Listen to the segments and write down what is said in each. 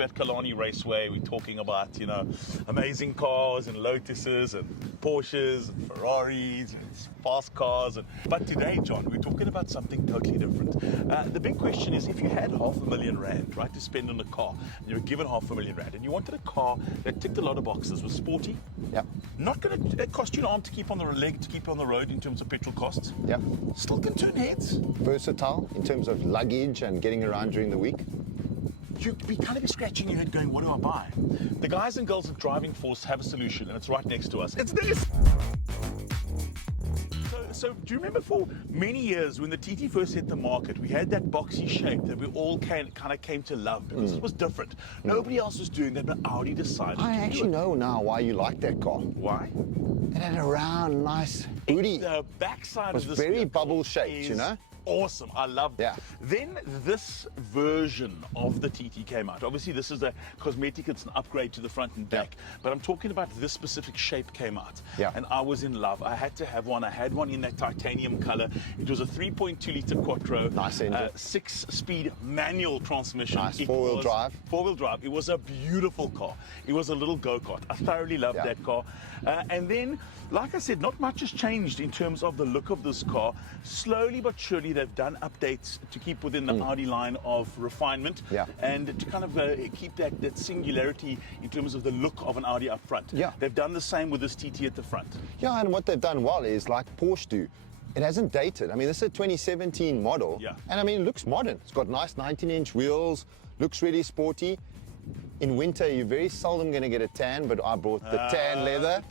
about Kalani Raceway. We're talking about, you know, amazing cars and Lotuses and Porsches and Ferraris and fast cars. But today, John, we're talking about something totally different. The big question is, if you had R500,000, right, to spend on a car, and you were given R500,000, and you wanted a car that ticked a lot of boxes, was sporty, not going to cost you an arm to keep on the leg, to keep on the road in terms of petrol costs, still can turn heads, versatile in terms of luggage and getting around during the week. You'd be kind of scratching your head going, what do I buy? The guys and girls at Driving Force have a solution, and it's right next to us. It's this! So do you remember for many years when the TT first hit the market, we had that boxy shape that we all kind of came to love because it was different. Nobody else was doing that, but Audi decided I to actually do it. know now why you like that car. Why? It had a round, nice booty. The backside was of this very bubble shaped, you know? Awesome, I love that. Yeah. Then this version of the TT came out. Obviously this is a cosmetic, it's an upgrade to the front and back, but I'm talking about this specific shape came out, and I was in love. I had to have one. I had one in that titanium color. It was a 3.2 litre quattro, nice engine, 6-speed manual transmission. Nice four-wheel drive. Four-wheel drive. It was a beautiful car. It was a little go-kart. I thoroughly loved that car. And then, like I said, not much has changed in terms of the look of this car. Slowly but surely, they've done updates to keep within the Audi line of refinement and to kind of keep that singularity in terms of the look of an Audi up front. They've done the same with this TT at the front. Yeah, and what they've done well is, like Porsche do, it hasn't dated. I mean, this is a 2017 model, and I mean, it looks modern. It's got nice 19-inch wheels, looks really sporty. In winter, you're very seldom going to get a tan, but I brought the tan leather.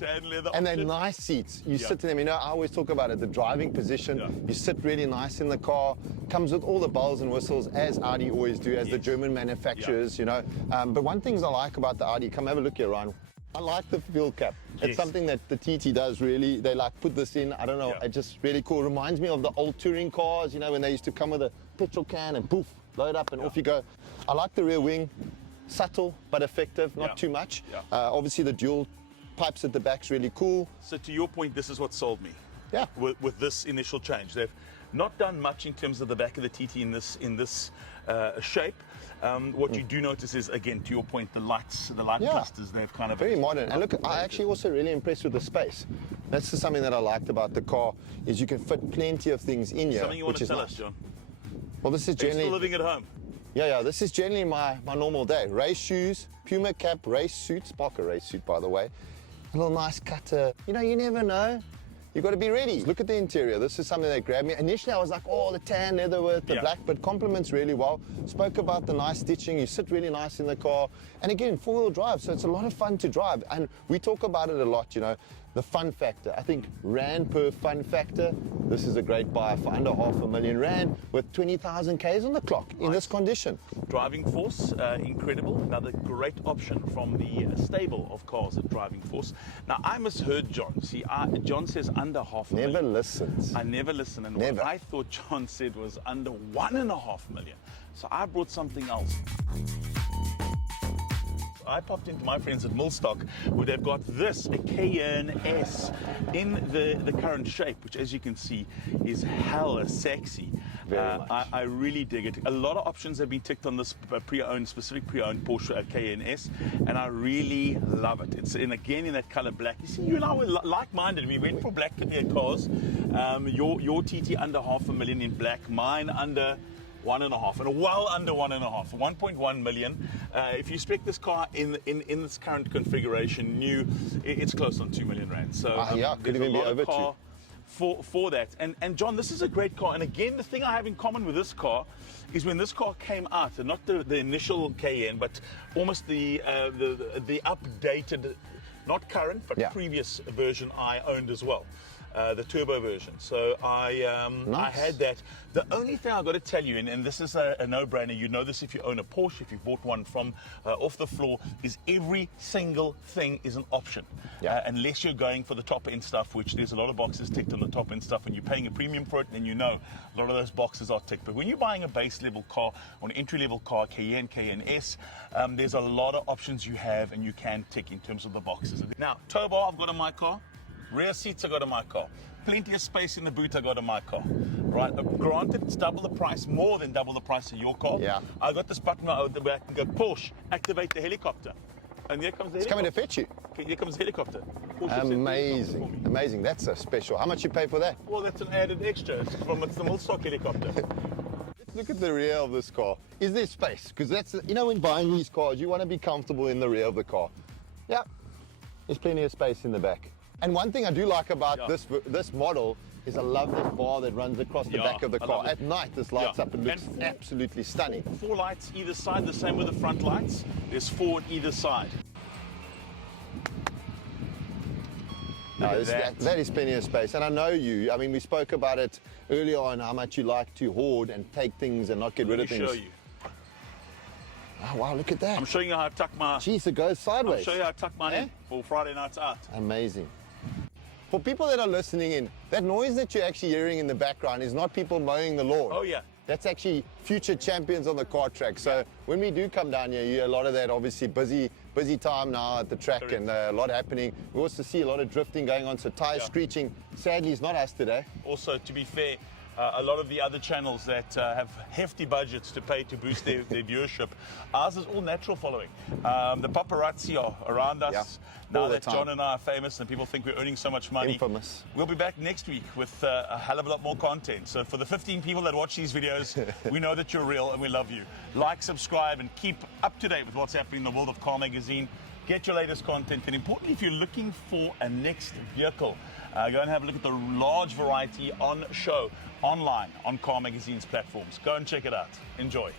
And they're nice seats. You sit in them. You know, I always talk about it, the driving position. You sit really nice in the car. Comes with all the bells and whistles, as Audi always do, as the German manufacturers, you know. But one thing I like about the Audi, come have a look here, Ryan. I like the fuel cap. It's something that the TT does really. They like put this in. I don't know. It's just really cool. Reminds me of the old touring cars, you know, when they used to come with a petrol can and poof, load up and off you go. I like the rear wing. Subtle but effective, not too much. Obviously the dual pipes at the back's really cool. So to your point, this is what sold me. With this initial change, they've not done much in terms of the back of the TT in this shape. What you do notice is, again, to your point, the light clusters. They've kind of very modern. And look, I actually also really impressed with the space. That's just something that I liked about the car, is you can fit plenty of things in here. Something you want to tell us, John? Well, this is generally. Are you still living at home? Yeah, this is generally my normal day. Race shoes, Puma cap, race suits, Parker race suit, by the way. A little nice cutter. You know, you never know. You've got to be ready. Look at the interior. This is something that grabbed me. Initially, I was like, oh, the tan leather with the black, but complements really well. Spoke about the nice stitching. You sit really nice in the car. And again, four-wheel drive, so it's a lot of fun to drive. And we talk about it a lot, you know, the fun factor. I think rand per fun factor, this is a great buy for under R500,000 with 20,000 Ks on the clock in this condition. Driving Force, incredible. Another great option from the stable of cars at Driving Force. Now, I misheard John. See, John says under $500,000. Never listens. I never listen. And never. What I thought John said was under $1.5 million. So I brought something else. I popped into my friends at Millstock, where they've got this, a Cayenne S, in the current shape, which, as you can see, is hella sexy. I really dig it. A lot of options have been ticked on this specific pre-owned Porsche Cayenne S, and I really love it. It's again in that color black. You see, you and I were like-minded. We went for black cars. Your TT under $500,000 in black, mine under 1.5, and well under 1.5, 1.1 million. If you spec this car in this current configuration, new, it's close on 2 million rand. So could even be over 2. For that. And John, this is a great car. And again, the thing I have in common with this car is when this car came out, and not the initial Cayenne, but almost the updated, not current, but previous version I owned as well. The turbo version. So I had that. The only thing I've got to tell you, and this is a no-brainer, you know this if you own a Porsche, if you've bought one from off the floor, is every single thing is an option. Unless you're going for the top-end stuff, which there's a lot of boxes ticked on the top-end stuff, and you're paying a premium for it, and you know a lot of those boxes are ticked. But when you're buying a base-level car, or an entry-level car, Cayenne S, there's a lot of options you have, and you can tick in terms of the boxes. Now, tow bar I've got on my car. Rear seats I got in my car. plenty of space in the boot I got in my car. Right, granted, it's double the price, more than double the price of your car. Yeah. I got this button where I can go, Porsche, activate the helicopter. And there comes the It's helicopter. coming to fetch you. Okay, here comes the helicopter. Porsche said, Amazing, amazing. That's a special. How much you pay for that? well, that's an added extra. It's the Millstock helicopter. Let's look at the rear of this car. Is there space? Because that's, you know, when buying these cars, you want to be comfortable in the rear of the car. Yeah, there's plenty of space in the back. And one thing I do like about this model is I love this bar that runs across the back of the car. At night, this lights up and looks absolutely stunning. 4 lights either side, the same with the front lights. There's 4 on either side. No, that is plenty of space. And I know you. I mean, we spoke about it earlier on, how much you like to hoard and take things and not get rid of things. Let me show you. Oh, wow, look at that. I'm showing you how I tuck my... Jeez, it goes sideways. I'll show you how I tuck mine in for Friday nights out. Amazing. For people that are listening in, that noise that you're actually hearing in the background is not people mowing the lawn. Oh, yeah. That's actually future champions on the kart track. So when we do come down here, you hear a lot of that, obviously busy time now at the track. Correct. And a lot happening. We also see a lot of drifting going on, so tires screeching. Sadly, it's not us today. Also, to be fair, a lot of the other channels that have hefty budgets to pay to boost their viewership, ours is all natural following. The paparazzi are around us. Now that John and I are famous and people think we're earning so much money. Infamous. We'll be back next week with a hell of a lot more content. So for the 15 people that watch these videos, we know that you're real and we love you. Like, subscribe, and keep up to date with what's happening in the world of Car Magazine. Get your latest content, and importantly, if you're looking for a next vehicle, go and have a look at the large variety on show online on Car Magazine's platforms. Go and check it out. Enjoy.